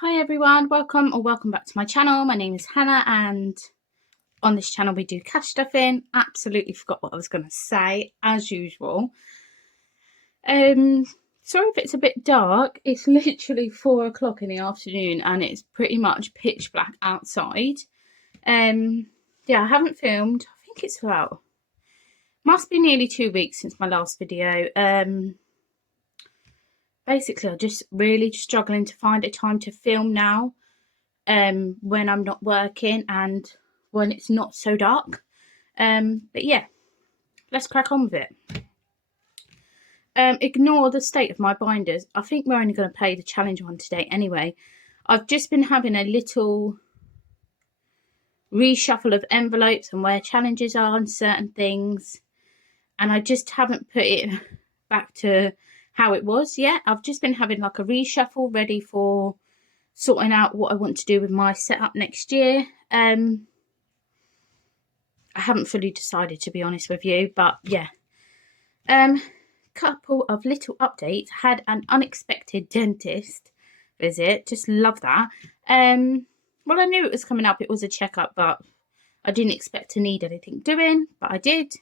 Hi everyone, welcome back to my channel. My name is Hannah and on this channel we do cash stuffing. Absolutely forgot what I was going to say as usual. Sorry if it's a bit dark. It's literally 4 o'clock in the afternoon and it's pretty much pitch black outside. Yeah, I haven't filmed. I think it's must be nearly 2 weeks since my last video. Basically I'm just really struggling to find a time to film now. When I'm not working and when it's not so dark. But yeah, let's crack on with it. Ignore the state of my binders. I think we're only going to play the challenge one today anyway. I've just been having a little reshuffle of envelopes and where challenges are and certain things, and I just haven't put it back to how it was yet. I've just been having like a reshuffle ready for sorting out what I want to do with my setup next year. I haven't fully decided, to be honest with you, but yeah. Couple of little updates. Had an unexpected dentist visit. Just love that. Well, I knew it was coming up. It was a checkup, but I didn't expect to need anything doing, but I did.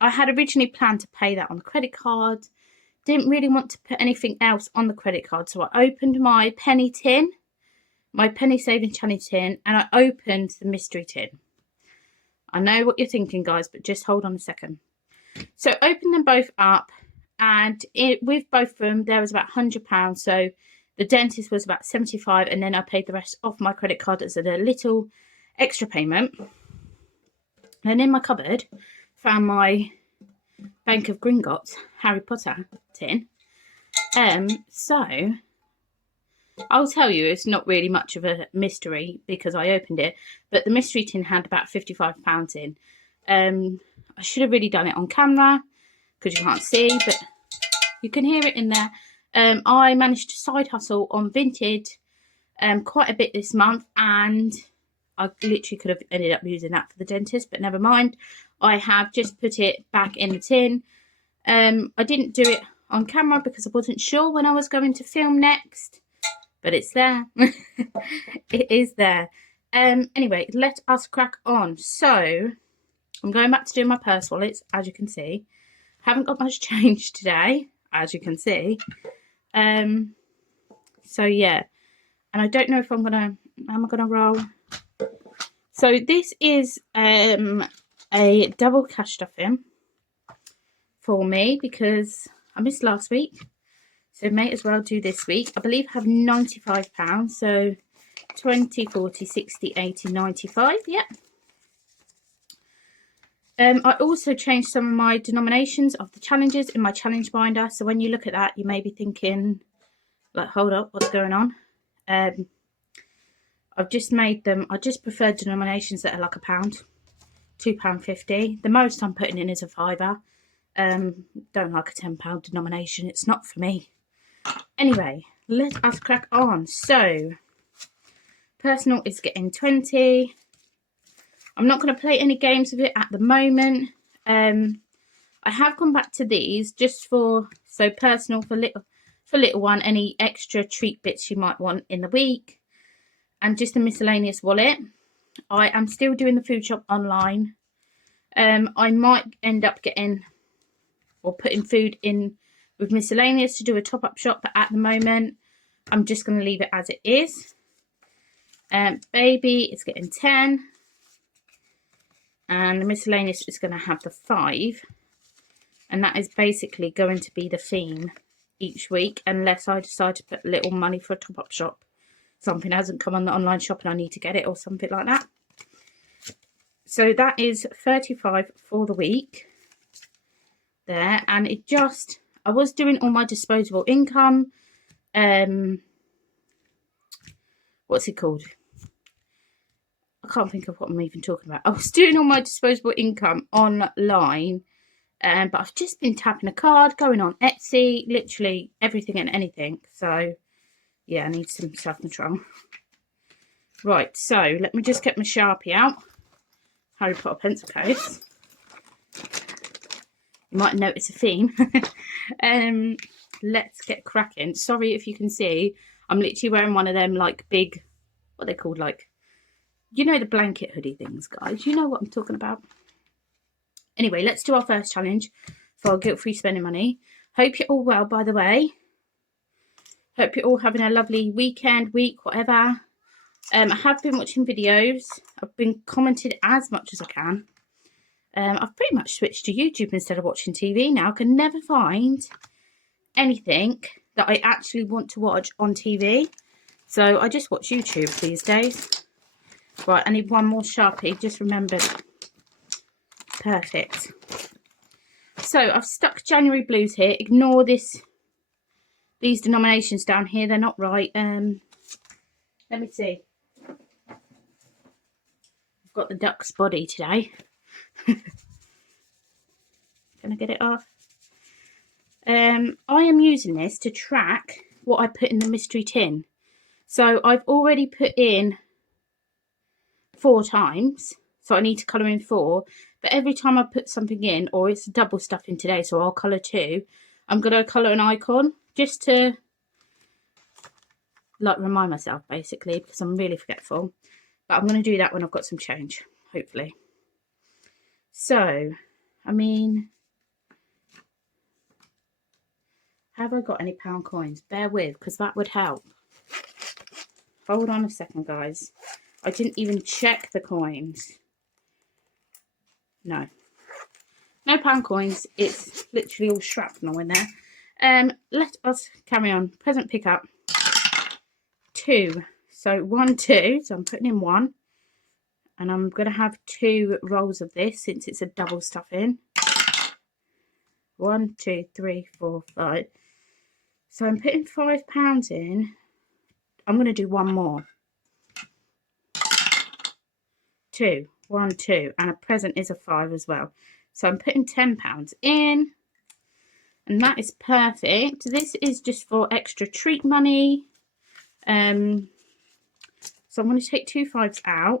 I had originally planned to pay that on the credit card. Didn't really want to put anything else on the credit card, so I opened my penny tin, my penny saving challenge tin, and I opened the mystery tin. I know what you're thinking, guys, but just hold on a second. So opened them both up, and with both of them there was about £100. So the dentist was about 75, and then I paid the rest off my credit card as a little extra payment. And in my cupboard found my Bank of Gringotts Harry Potter tin. So I'll tell you, it's not really much of a mystery because I opened it, but the mystery tin had about £55 in. I should have really done it on camera because you can't see, but you can hear it in there. I managed to side hustle on Vinted quite a bit this month, and I literally could have ended up using that for the dentist, but never mind. I have just put it back in the tin. I didn't do it on camera because I wasn't sure when I was going to film next, but it's there. It is there. Anyway, let us crack on. So I'm going back to doing my purse wallets, as you can see. Haven't got much change today, as you can see. So yeah, and I don't know if am I gonna roll? So this is a double cash stuffing for me because I missed last week, so may as well do this week. I believe I have £95, so 20, 40, 60, 80, 95, yeah. I also changed some of my denominations of the challenges in my challenge binder. So when you look at that, you may be thinking, like, hold up, what's going on? I've just made them, I just prefer denominations that are like £1, £2.50. The most I'm putting in is a £5. Don't like a £10 denomination. It's not for me. Anyway, let us crack on. So, personal is getting 20. I'm not going to play any games with it at the moment. I have gone back to these just for, so personal for little one, any extra treat bits you might want in the week, and just a miscellaneous wallet. I am still doing the food shop online. I might end up getting or putting food in with miscellaneous to do a top-up shop, but at the moment I'm just going to leave it as it is. Baby is getting 10. And the miscellaneous is going to have the 5, and that is basically going to be the theme each week, unless I decide to put little money for a top-up shop. Something hasn't come on the online shop and I need to get it, or something like that. So that is 35 for the week there, and it just, I was doing all my disposable income. What's it called? I can't think of what I'm even talking about. I was doing all my disposable income online, but I've just been tapping a card, going on Etsy, literally everything and anything. So yeah, I need some self-control. Right, so let me just get my Sharpie out. Harry Potter pencil case. You might notice a theme. let's get cracking. Sorry if you can see, I'm literally wearing one of them like big, what are they called, like, you know, the blanket hoodie things, guys. You know what I'm talking about. Anyway, let's do our first challenge for guilt-free spending money. Hope you're all well, by the way. Hope you're all having a lovely weekend, week, whatever. I have been watching videos. I've been commenting as much as I can. I've pretty much switched to YouTube instead of watching TV now. I can never find anything that I actually want to watch on TV. So I just watch YouTube these days. Right, I need one more Sharpie. Just remembered. Perfect. So I've stuck January blues here. Ignore these denominations down here. They're not right. Let me see. I've got the duck's body today. Can I get it off? I am using this to track what I put in the mystery tin. So I've already put in 4 times. So I need to colour in 4. But every time I put something in, or it's double stuffing today, so I'll colour 2, I'm going to colour an icon just to like remind myself, basically, because I'm really forgetful. But I'm going to do that when I've got some change, hopefully. So, I mean, have I got any pound coins? Bear with, because that would help. Hold on a second, guys. I didn't even check the coins. No. No pound coins. It's literally all shrapnel in there. Let us carry on. Present pickup. 2. So 1, 2. So I'm putting in 1. And I'm going to have 2 rolls of this since it's a double stuffing. 1, 2, 3, 4, 5. So I'm putting £5 in. I'm going to do 1 more. 2. 1, 2. And a present is a 5 as well. So I'm putting £10 in. And that is perfect. This is just for extra treat money. So I'm going to take 2 5s out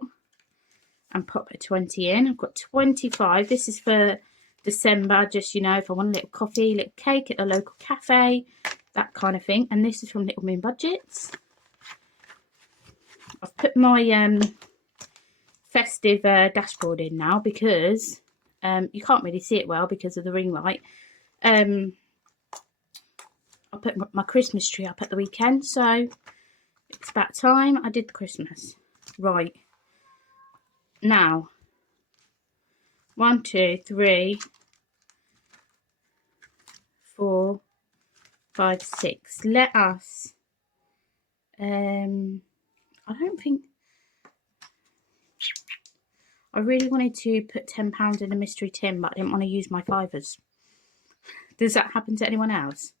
and pop a 20 in. I've got 25. This is for December, just, you know, if I want a little coffee, little cake at a local cafe, that kind of thing. And this is from Little Moon Budgets. I've put my festive dashboard in now because you can't really see it well because of the ring light. I put my Christmas tree up at the weekend, so it's about time I did the Christmas. Right. Now, 1, 2, 3, 4, 5, 6. Let us, I don't think, I really wanted to put £10 in a mystery tin, but I didn't want to use my 5s. Does that happen to anyone else?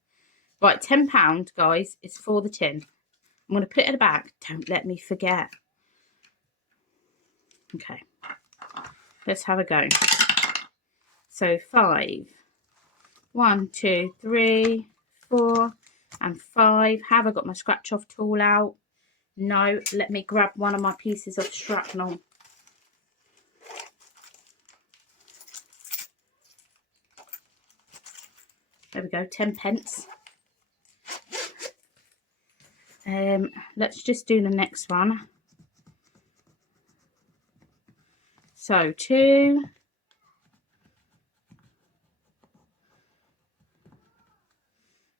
Right, £10, guys, is for the tin. I'm going to put it at the back. Don't let me forget. Okay. Let's have a go. So 5. 1, 2, 3, 4, and 5. Have I got my scratch off tool out? No. Let me grab one of my pieces of shrapnel. There we go, 10 pence. Let's just do the next one. So 2,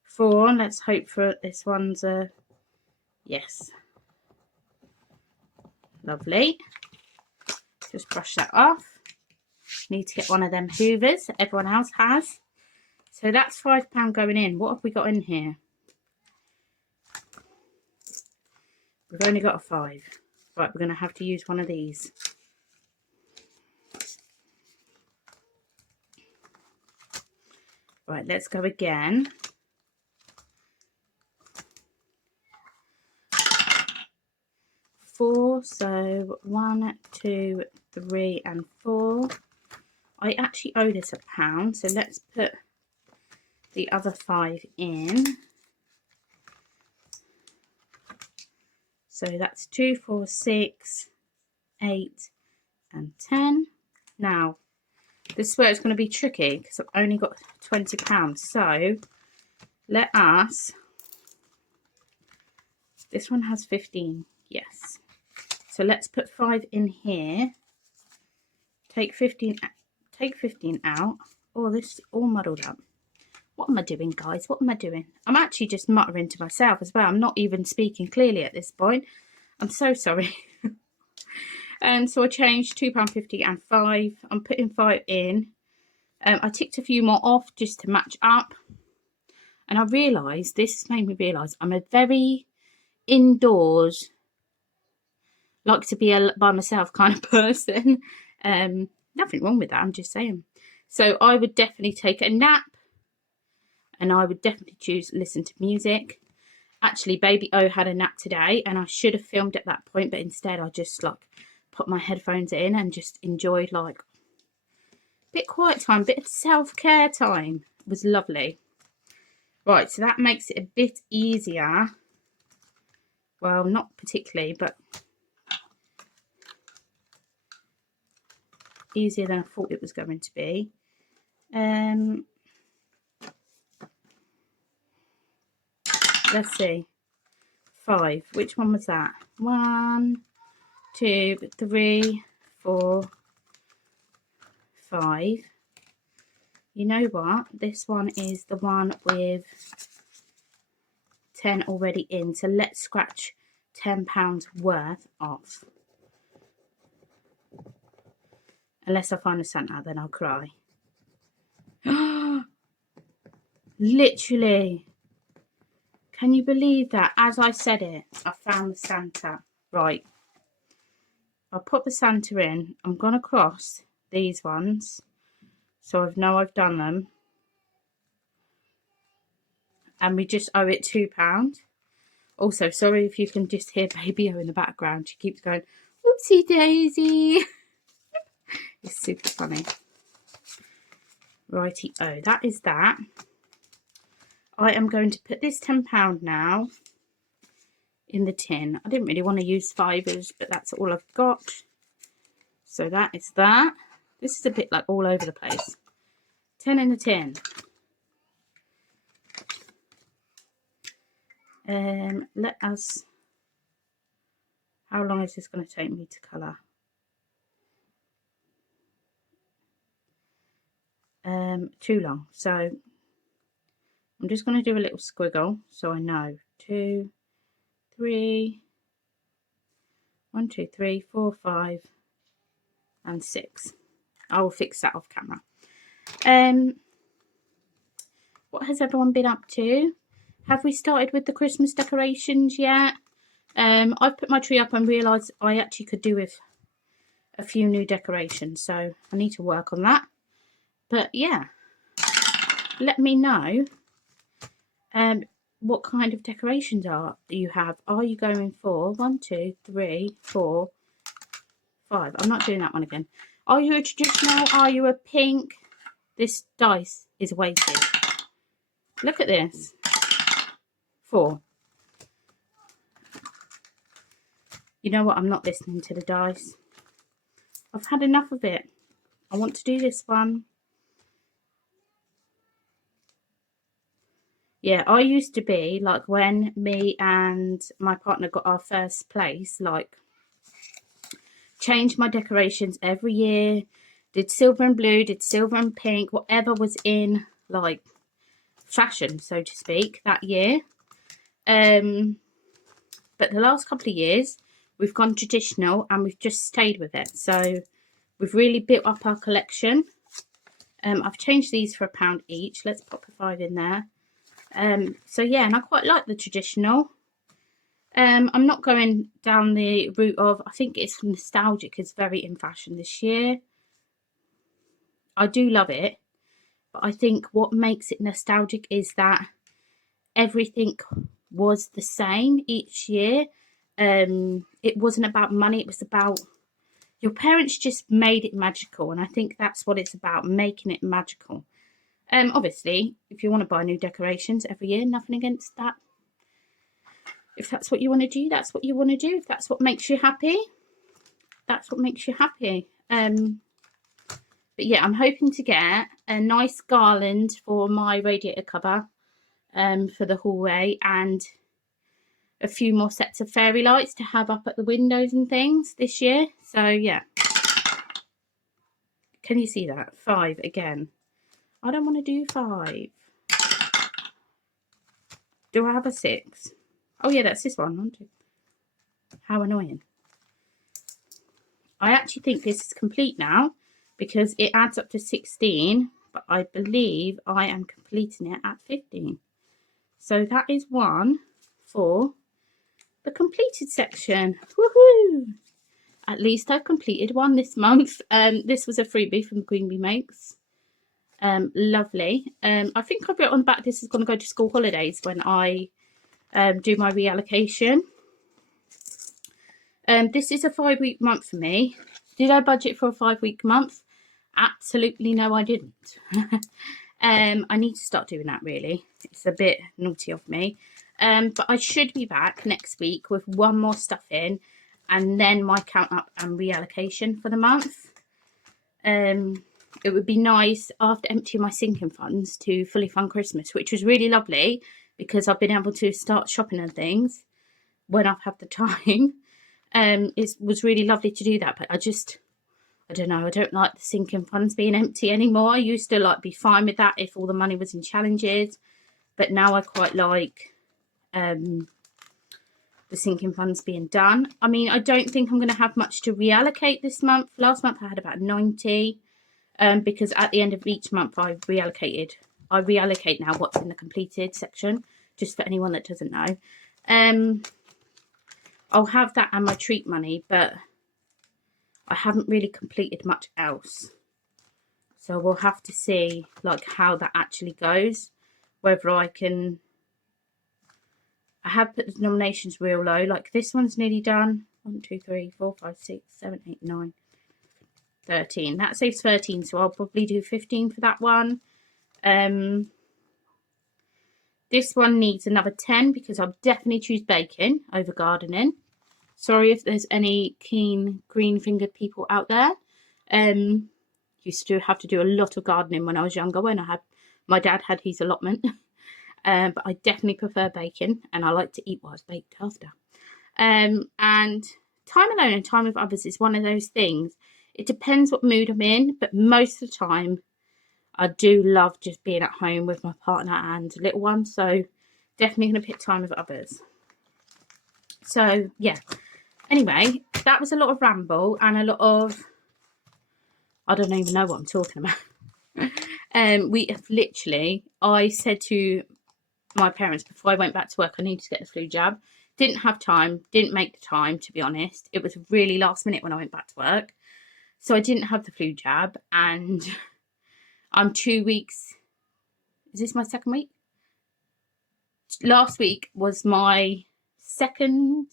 4. Let's hope for this one's a yes. Lovely. Just brush that off. Need to get one of them hoovers that everyone else has. So that's £5 going in. What have we got in here? We've only got a 5. Right, we're going to have to use one of these. Right, let's go again. 4, so 1, 2, 3, and 4. I actually owe this £1, so let's put the other 5 in. So that's 2, 4, 6, 8, and 10. Now, this is where it's going to be tricky because I've only got £20. So let us, this one has 15, yes. So let's put 5 in here. Take 15 out. Oh, this is all muddled up. What am I doing, guys? What am I doing? I'm actually just muttering to myself as well. I'm not even speaking clearly at this point. I'm so sorry. So I changed £2.50 and 5. I'm putting 5 in. I ticked a few more off just to match up. And I realised, this has made me realise, I'm a very indoors, like to be by myself kind of person. Nothing wrong with that, I'm just saying. So I would definitely take a nap. And I would definitely choose listen to music. Actually, baby O had a nap today, and I should have filmed at that point, but instead I just like put my headphones in and just enjoyed like a bit quiet time, a bit of self-care time. It was lovely. Right, so that makes it a bit easier. Well, not particularly, but easier than I thought it was going to be. Let's see. 5. Which one was that? 1, 2, 3, 4, 5. You know what? This one is the one with 10 already in. So let's scratch £10 worth off. Unless I find a Santa, then I'll cry. Literally. Can you believe that? As I said it, I found the Santa. Right. I'll put the Santa in. I'm going to cross these ones. So I know I've done them. And we just owe it £2. Also, sorry if you can just hear Baby O in the background. She keeps going, whoopsie daisy. It's super funny. Righty-o, that is that. I am going to put this £10 now in the tin. I didn't really want to use fibres, but that's all I've got. So that is that. This is a bit like all over the place. 10 in the tin. Let us... How long is this going to take me to colour? Too long. So I'm just going to do a little squiggle so I know. 2, 3, 1, 2, 3, 4, 5, and 6. I will fix that off camera. What has everyone been up to? Have we started with the Christmas decorations yet? I've put my tree up and realised I actually could do with a few new decorations, so I need to work on that. But yeah, let me know what kind of decorations you have. Are you going for 1, 2, 3, 4, 5? I'm not doing that one again. Are you a traditional? Are you a pink? This dice is weighted. Look at this. 4. You know what? I'm not listening to the dice. I've had enough of it. I want to do this one. Yeah, I used to be like when me and my partner got our first place, like changed my decorations every year, did silver and blue, did silver and pink, whatever was in like fashion, so to speak, that year. But the last couple of years we've gone traditional and we've just stayed with it. So we've really built up our collection. I've changed these for £1 each. Let's pop a 5 in there. So yeah, and I quite like the traditional. I'm not going down the route of, I think it's nostalgic, is very in fashion this year. I do love it, but I think what makes it nostalgic is that everything was the same each year. It wasn't about money, it was about your parents just made it magical, and I think that's what it's about, making it magical. Obviously, if you want to buy new decorations every year, nothing against that. If that's what you want to do, that's what you want to do. If that's what makes you happy, that's what makes you happy. But yeah, I'm hoping to get a nice garland for my radiator cover. for the hallway, and a few more sets of fairy lights to have up at the windows and things this year. So yeah, can you see that? 5 again. I don't want to do 5. Do I have a 6? Oh yeah, that's this one. How annoying. I actually think this is complete now because it adds up to 16, but I believe I am completing it at 15. So that is 1 for the completed section. Woohoo! At least I've completed one this month. This was a freebie from Queen Bee Makes. Lovely. I think I've written on the back this is going to go to school holidays when I do my reallocation. This is a 5-week month for me. Did I budget for a 5-week month? Absolutely no, I didn't. I need to start doing that, really. It's a bit naughty of me. But I should be back next week with 1 more stuff in, and then my count up and reallocation for the month. It would be nice after emptying my sinking funds to fully fund Christmas, which was really lovely because I've been able to start shopping and things when I've had the time. It was really lovely to do that, but I don't know, I don't like the sinking funds being empty anymore. I used to like be fine with that if all the money was in challenges, but now I quite like the sinking funds being done. I mean, I don't think I'm going to have much to reallocate this month. Last month I had about 90 because at the end of each month I reallocate now what's in the completed section, just for anyone that doesn't know. I'll have that and my treat money, but I haven't really completed much else. So we'll have to see like how that actually goes, whether I can. I have put the nominations real low, like this one's nearly done. 1, 2, 3, 4, 5, 6, 7, 8, 9, 13. That saves 13, so I'll probably do 15 for that one. This one needs another 10 because I'll definitely choose baking over gardening. Sorry if there's any keen green-fingered people out there. Used to have to do a lot of gardening when I was younger, when my dad had his allotment. But I definitely prefer baking, and I like to eat what's baked after. And time alone and time with others is one of those things. It depends what mood I'm in, but most of the time I do love just being at home with my partner and little one. So definitely going to pick time with others. So yeah. Anyway, that was a lot of ramble and a lot of, I don't even know what I'm talking about. We have literally, I said to my parents before I went back to work, I need to get the flu jab. Didn't have time, didn't make the time, to be honest. It was really last minute when I went back to work. So I didn't have the flu jab, and I'm 2 weeks. Is this my 2nd week? Last week was my 3rd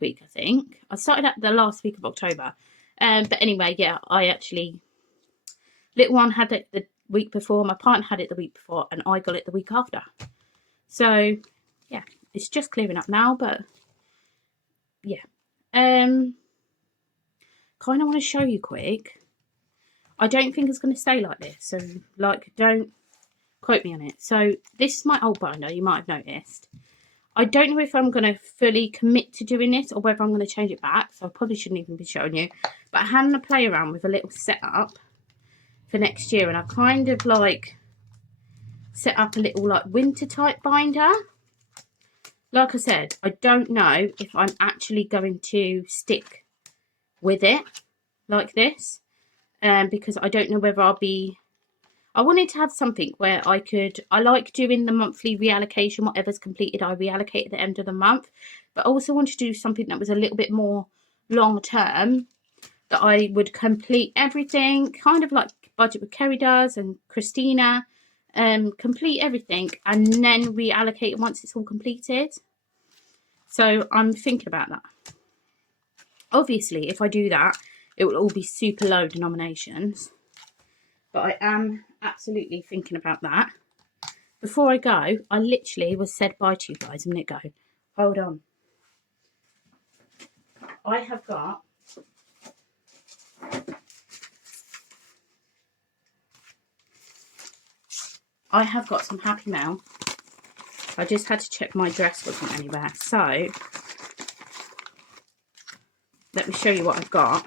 week, I think. I started at the last week of October. But anyway, yeah, little one had it the week before, my partner had it the week before, and I got it the week after. So yeah, it's just clearing up now, but yeah. Kind of want to show you quick. I don't think it's going to stay like this, so like don't quote me on it. So this is my old binder, you might have noticed. I don't know if I'm going to fully commit to doing this or whether I'm going to change it back, so I probably shouldn't even be showing you. But I had to play around with a little setup for next year, and I kind of like set up a little like winter type binder. Like I said, I don't know if I'm actually going to stick with it like this, because I don't know whether I wanted to have something where I like doing the monthly reallocation, whatever's completed I reallocate at the end of the month, but I also wanted to do something that was a little bit more long term, that I would complete everything, kind of like Budget with Kerry does and Christina, complete everything and then reallocate it once it's all completed. So I'm thinking about that. Obviously, if I do that, it will all be super low denominations, but I am absolutely thinking about that. Before I go, I literally was said bye to you guys a minute ago. Hold on. I have got I have got some Happy Mail. I just had to check my dress wasn't anywhere. So, let me show you what I've got.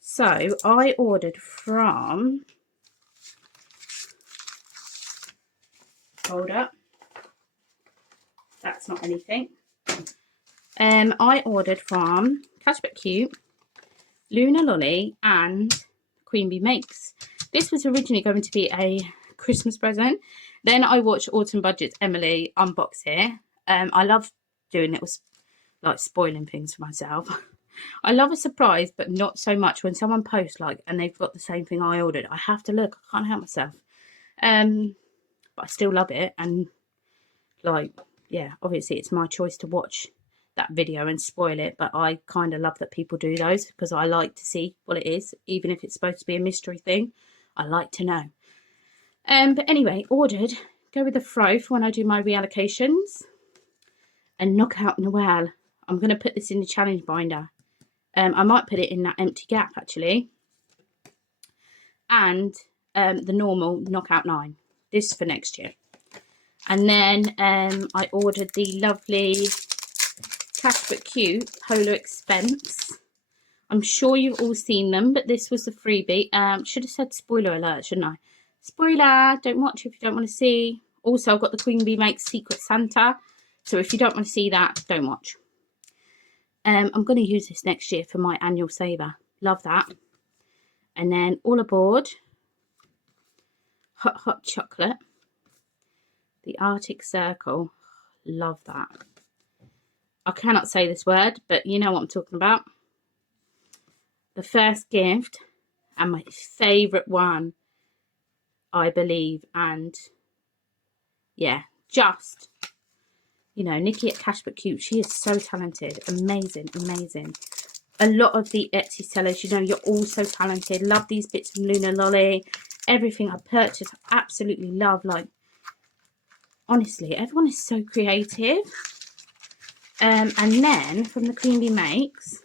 So, I ordered from... Hold up. That's not anything. I ordered from Cash But Cute, Luna Lolly and Queen Bee Makes. This was originally going to be a Christmas present. Then I watched Autumn Budget's Emily unbox it. I love doing little, like, spoiling things for myself. I love a surprise, but not so much when someone posts, like, and they've got the same thing I ordered. I have to look. I can't help myself. But I still love it. And, like, yeah, obviously it's my choice to watch that video and spoil it, but I kind of love that people do those because I like to see what it is, even if it's supposed to be a mystery thing. I like to know. But anyway, ordered Go With The Flow for when I do my reallocations, and Knockout Noel. I'm going to put this in the challenge binder. I might put it in that empty gap actually, and the normal Knockout 9. This for next year. And then I ordered the lovely Cash But Cute Polo Expense. I'm sure you've all seen them, but this was the freebie. Should have said spoiler alert, shouldn't I? Spoiler, don't watch if you don't want to see. Also, I've got the Queen Bee Makes Secret Santa. So if you don't want to see that, don't watch. I'm going to use this next year for my annual saver. Love that. And then All Aboard. Hot Chocolate. The Arctic Circle. Love that. I cannot say this word, but you know what I'm talking about. The First Gift, and my favourite one, I believe. And yeah, just, you know, Nikki at Cash But Cute, she is so talented. Amazing, amazing. A lot of the Etsy sellers, you know, you're all so talented. Love these bits from Luna Lolly. Everything I purchased, I absolutely love. Like, honestly, everyone is so creative. And then from the Queen Bee Makes,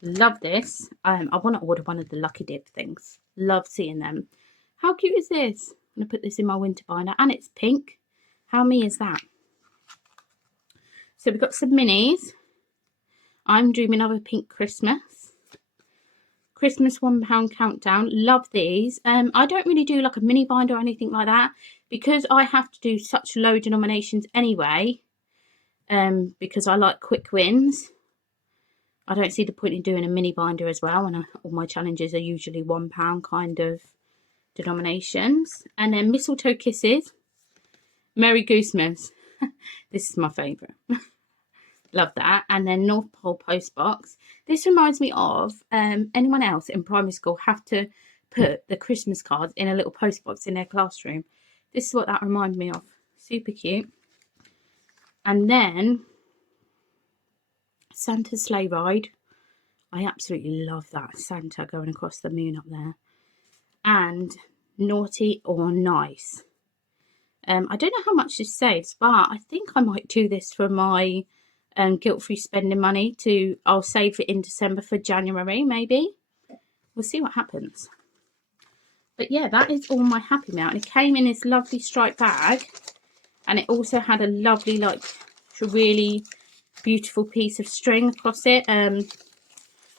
love this. I want to order one of the Lucky Dip things. Love seeing them. How cute is this? I'm going to put this in my winter binder, and it's pink. How me is that? So we've got some minis. I'm Dreaming of a Pink Christmas. Christmas £1 countdown. Love these. I don't really do like a mini binder or anything like that because I have to do such low denominations anyway. Because I like quick wins. I don't see the point in doing a mini binder as well, and all my challenges are usually £1 kind of denominations. And then Mistletoe Kisses, Merry Goosemas. This is my favourite. Love that. And then North Pole Postbox. This reminds me of anyone else in primary school have to put the Christmas cards in a little postbox in their classroom. This is what that reminded me of. Super cute. And then Santa's Sleigh Ride. I absolutely love that. Santa going across the moon up there. And Naughty or Nice. I don't know how much this saves, but I think I might do this for my guilt-free spending money. I'll save it in December for January, maybe. We'll see what happens. But yeah, that is all my Happy Mail. And it came in this lovely striped bag. And it also had a lovely, like, really beautiful piece of string across it.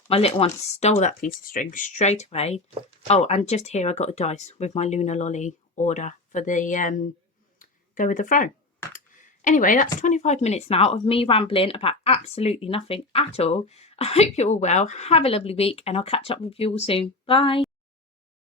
My little one stole that piece of string straight away. Oh, and just here I got a dice with my Luna Lolly order for the Go With The Flow. Anyway, that's 25 minutes now of me rambling about absolutely nothing at all. I hope you're all well. Have a lovely week, and I'll catch up with you all soon. Bye.